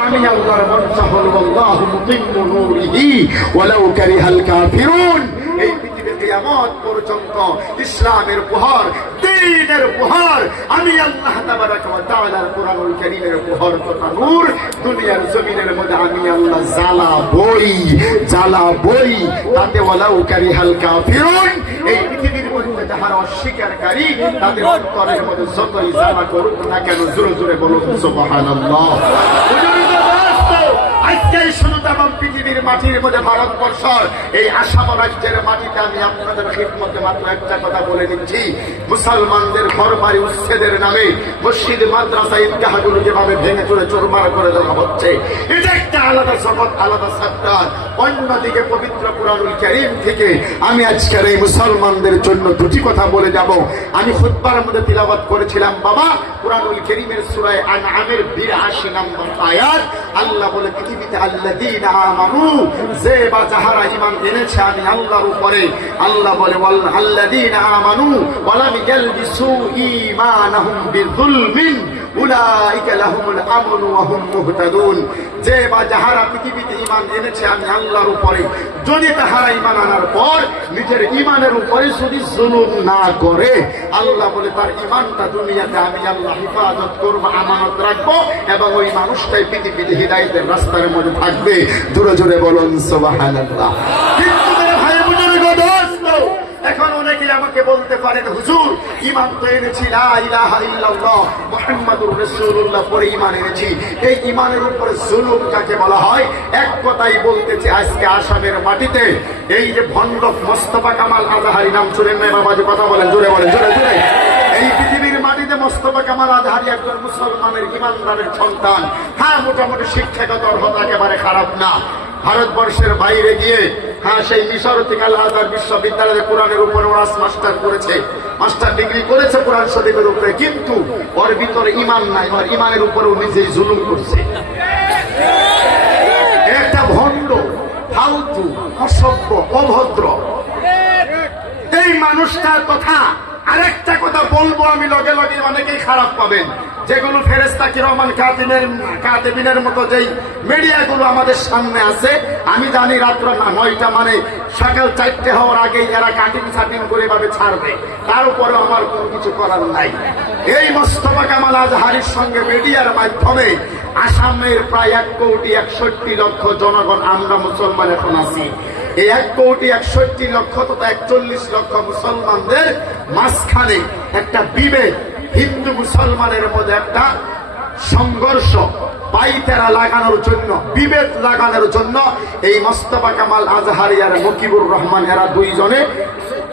আমি আল্লাহর বংশা হল আল্লাহু মুতিম্মু নূরিহি ওয়ালাউ কারিহাল কাফিরুন। এই পৃথিবীর কিয়ামত পর্যন্ত ইসলামের উপহার, দ্বীনের উপহার, আমি আল্লাহ তাবারাক ওয়া তাআলার কুরআনুল কারীমের উপহার তথা নূর দুনিয়ার জমিনের মধ্যে আমি আল্লাহ জ্বালাবই তাতে ওয়ালাউ কারিহাল কাফিরুন। এই পৃথিবীর মধ্যে যাহারা অস্বীকারী তাদের অন্তরের মধ্যে যতই জ্বালা করুক না কেন, জোরে জোরে বলুন সুবহানাল্লাহ। আজকে শুধু তামাম পৃথিবীর মাটির মধ্যে ভারতবর্ষ এই আসাম রাজ্যের মাটিতে আমি আপনাদের খিদমতে মাত্র একটা কথা বলে দিচ্ছি, মুসলমানদের ঘর বাড়ি উচ্ছেদের নামে মসজিদ মাদ্রাসা ঈদগাহগুলো যেভাবে ভেঙে চুরে চুরমার করে দেওয়া হচ্ছে, এটা একটা আলাদা জগৎ, আলাদা সেক্টর। অন্যদিকে পবিত্র কুরআনুল কারীম থেকে আমি আজকের এই মুসলমানদের জন্য দুটি কথা বলে যাব। আমি খুতবার মধ্যে তিলাওয়াত করেছিলাম বাবা কুরআনুল কারীমের সূরা আনআমের ৮২ নম্বর আয়াত। আল্লাহ বলে পৃথিবীতে আল্লাযীনা আমানু, যে বা যাহারা ঈমান এনেছে আমি আল্লাহর উপরে, আল্লাহ বলে আল্লাযীনা আমানু ওয়া লাম ইয়ালবিসু ঈমানাহুম বিযুলমিন উলাইকা লাহুমুল আমনু ওয়া হুম মুহতাদুন। যে বা যাহারা পৃথিবীতে ঈমান এনেছে আমি আল্লাহর উপরে, যদি তাহারা ঈমান আনার পর নিজের ঈমানের উপরে যদি জুলুম না করে, আল্লাহ বলে তার ঈমানটা দুনিয়াতে আমি আল্লাহ হেফাজত করব, আমানত রাখবো, এবং ওই মানুষটাই পৃথিবীতে হিদায়াতের রাস্তার মধ্যে থাকবে। জোরে জোরে বলুন সুবহানাল্লাহ। কিন্তু ভাই বুজুর্গ দোস্ত, এখন অনেকে আমাকে বলতে পারেন হুজুর ঈমান তো এনেছি, লা ইলাহা ইল্লাল্লাহ মুহাম্মাদুর রাসূলুল্লাহ পরে ঈমান এনেছি, এই ঈমানের উপরে জুলুম কাকে বলা হয়? এক কথাই বলতেছি, আজকে আসামের মাটিতে এই যে ভণ্ড মোস্তফা কামাল আজহারি, নাম শুনেন না বাবা? যে কথা বলেন, জোরে বলেন, জোরে জোরে। এই পৃথিবীর মাটিতে মোস্তফা কামাল আজহারি একজন মুসলমানের ঈমানদারের সন্তান। হ্যাঁ, মোটামুটি শিক্ষাগত অর্হতা একেবারে খারাপ না। ভারতবর্ষের বাইরে গিয়ে সেই মিশর থেকে আল আজহার বিশ্ববিদ্যালয়ে কোরআনের উপর অনার্স মাস্টার করেছে, মাস্টার ডিগ্রি করেছে কোরআন শরীফের উপরে, কিন্তু ওর ভিতরে ঈমান নাই, ওর ঈমানের উপরেও নিজেই জুলুম করছে। একটা ভণ্ড, ফালতু, অসভ্য, অভদ্র এই মানুষটার কথা। আরেকটা কথা বলবো আমি, লগে লগে অনেকেই খারাপ পাবেন, যেগুলো ফেরেশতা কিরামান কাতিবিনের মতো যেই মিডিয়াগুলো আমাদের সামনে আছে, আমি জানি রাত্র ৯টা মানে সকাল ৪টে হওয়ার আগেই এরা কাটিং সাটিং করে ভাবে ছাড়বে, তার উপরে আমার কোনো কিছু করার নাই। এই মোস্তফা কামাল আজহারির সঙ্গে মিডিয়ার মাধ্যমে আসামের প্রায় ১,৬১,০০,০০০ জনগণ আমরা মুসলমান এখন আছি। এই ১,৬১,০০,০০০ তথা ৪১ লক্ষ মুসলমানদের মাঝখানে একটা বিভেদ, হিন্দু মুসলমানের মধ্যে একটা সংঘর্ষ পাইতেরা লাগানোর জন্য, বিভেদ লাগানোর জন্য এই মোস্তফা কামাল আজহারি আর মকিবুর রহমান এরা দুইজনে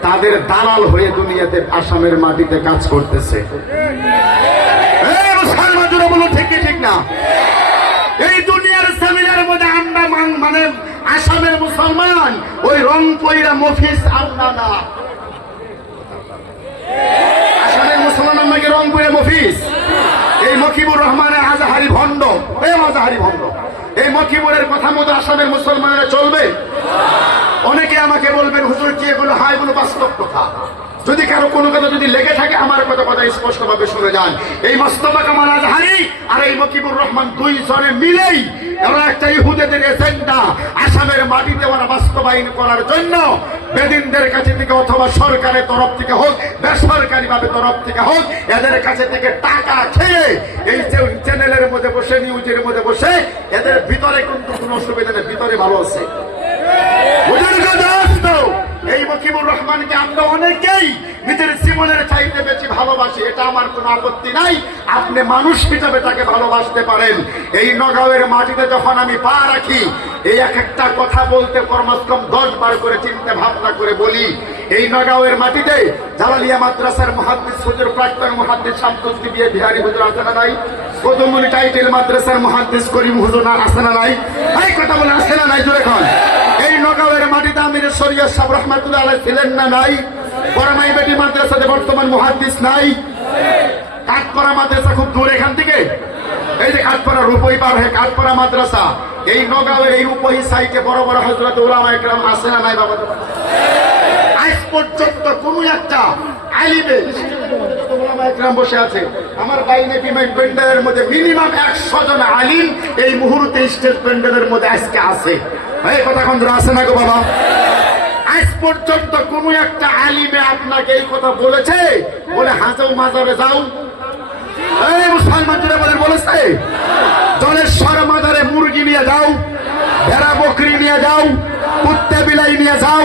তাদের দালাল হয়ে দুনিয়াতে আসামের মাটিতে কাজ করতেছে। মুসলমানরা বলো ঠিক কি ঠিক না? এই দুনিয়ার জমিনের মধ্যে আমরা মানে আসামের মুসলমান ওই রংপুরা মফিজ আমরা না, আসামের মুসলমান আমাকে রংপুরে মফিজ। এই মকিবুর রহমানের আজহারি ভণ্ড, আজহারি ভণ্ড। এই মকিবুরের কথা মতো আসামের মুসলমানেরা চলবে? অনেকে আমাকে বলবেন হুজুর কি এগুলো? হয় এগুলো বাস্তব কথা। যদি কারো কোনো কথা যদি লেগে থাকে আমার কথা স্পষ্ট ভাবে শুনে যান। এই মোস্তফা কামাল আজহারি আর এই মকিবুর রহমান দুইজনে মিলেই এরা একটা ইহুদিদের এজেন্ডা আসামের মাটিতে ওরা বাস্তবায়ন করার জন্য বেদিনদের কাছে থেকে অথবা সরকারের তরফ থেকে হোক, বেসরকারি ভাবে তরফ থেকে হোক, এদের কাছে থেকে টাকা খেয়ে এই চ্যানেলের মধ্যে বসে, নিউজের মধ্যে বসে, এদের ভিতরে কিন্তু কোনো অসুবিধা নেই, ভিতরে ভালো আছে। এই মকিবুর রহমানকে আমরা অনেকেই নিজের জীবনের চাইতে বেশি ভালোবাসি, এটা আমার কোনো আপত্তি নাই। আপনি মানুষ হিসাবে তাকে ভালোবাসতে পারেন। এই নগাঁওয়ের মাটিতে যখন আমি পা রাখি, এই এক একটা কথা বলতে কমসে কম 10 বার করে চিন্তা ভাবনা করে বলি। এই নগাঁওয়ের মাটিতে জালালিয়া মাদ্রাসার মুহাদ্দিস হুজুর, প্রাক্তন মুহাদ্দিস শামসুদ্দিন বিহারী হুজুর আছে না নাই? কদমুল টাইটেল মাদ্রাসার মুহাদ্দিস করিম হুজুর আছে না নাই? এই কথা বলে আছে না নাই? জোরে কোন। এই নগাঁওয়ের মাটিতে আমির শরীয়ত সাহেব রহমাতুল্লাহ আলাইহি ছিলেন না নাই? বড়মাই বেটি মাদ্রাসাতে বর্তমান মুহাদ্দিস নাই? কাঠপাড়া মাদ্রাসা খুব দূর এখান থেকে, এই যে কাঠপাড়া রূপই পার হয়ে কাঠপাড়া মাদ্রাসা, এই নগাঁওয়ের এই রূপই সাইটে বড় বড় হযরত উলামা ইকরাম আছে না নাই বাবা? আজ পর্যন্ত কোন একটা আলিমে ওলামা একরাম বসে আছে। আমার বাইনে বিমাই প্যান্ডেলের মধ্যে মিনিমাম 100 জন আলিম এই মুহূর্তে স্টেজ প্যান্ডেলের মধ্যে আজকে আছে। এই কথা কোন আছে না গো বাবা? আজ পর্যন্ত কোন একটা আলিমে আপনাকে এই কথা বলেছে বলে হাজাও মাজারে যাও? এই মুসলমান বলেছে জলেশ্বর মাজারে মুরগি নিয়ে যাও, ভেড়া বকরি নিয়ে যাও, কুত্তে বিলাই নিয়ে যাও?